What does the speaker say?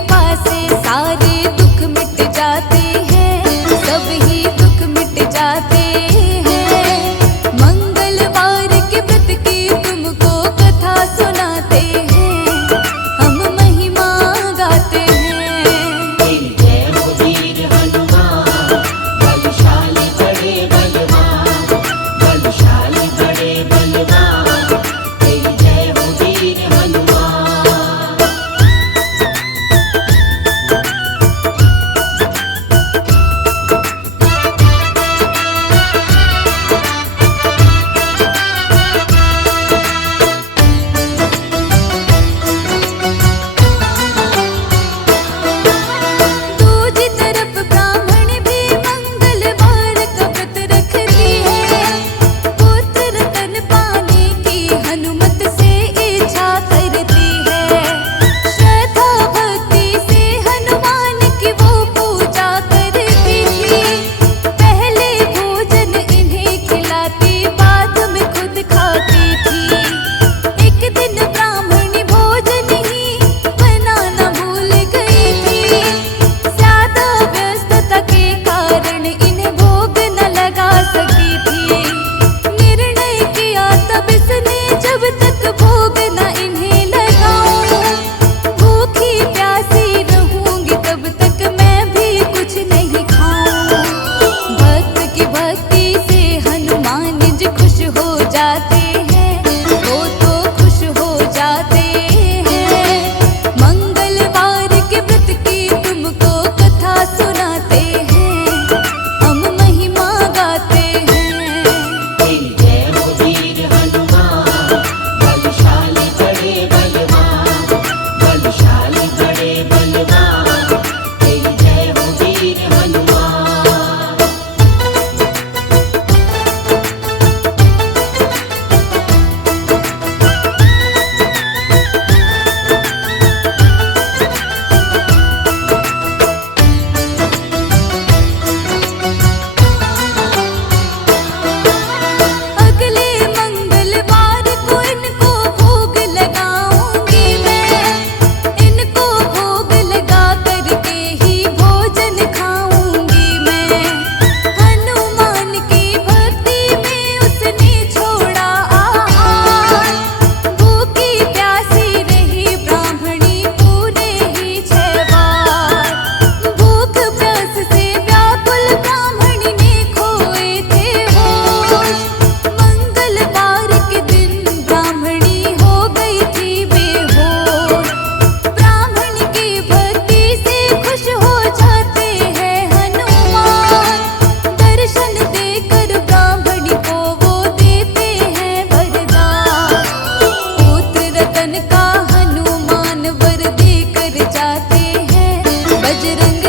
कृपा से सारे दुख मिट जाते हैं, सब ही दुख मिट जाते हैं। मंगलवार के व्रत की तुमको कथा सुनाते हैं, हम महिमा गाते हैं। तेरी जय हो वीर हनुमान, बलशाली बड़े बलवान, बलशाली बड़े बलवान, तेरी जय हो वीर हनुमान। दूजी तरफ ब्राह्मण भी मंगलवार का व्रत रखती है, पुत्र तन पाने की हनुमत से इच्छा करती है। श्रद्धा भक्ति से हनुमान की वो पूजा करती थी, पहले भोजन इन्हें खिलाती, बाद में खुद खाती थी। एक दिन ब्राह्मणी भोजन ही बनाना भूल गई थी, ज्यादा व्यस्तता के कारण इन्हें भोग न लगा सकी थी। निर्णय किया तब इसने, जब तक भोग न इन्हें लगाऊं, भूखी प्यासी रहूंगी तब तक मैं भी कुछ नहीं खाऊं। भक्त की भक्ति से हनुमान जी खुश हो जाते हैं, वो तो खुश हो जाते हैं। मंगलवार के व्रत की तुमको कथा सुनाते हैं, हम महिमा गाते हैं। तेरी जय हो वीर हनुमान, बलशाली बड़े बलवान, बलशाली बड़े बलवान, तेरी जय हो वीर हनुमान। अगले मंगलवार को इनको भोग लगाऊंगी मैं, इनको भोग लगा करके ही भोजन खाऊंगी मैं। हनुमान की भक्ति में उसने छोड़ा आहार, भूखी प्यासी रही ब्राह्मणी पूरे ही 6 बार। भूख प्यास से व्याकुल ब्राह्मणी ने खोए थे होश, मंगलवार के दिन ब्राह्मणी हो गई थी बेहोश। ब्राह्मण की भक्ति से खुश हो जाते हैं हनुमान, दर्शन देकर ब्राह्मणी को वो देते हैं वरदान। पुत्र रतन का हनुमान वर देकर जाते हैं, बजरंग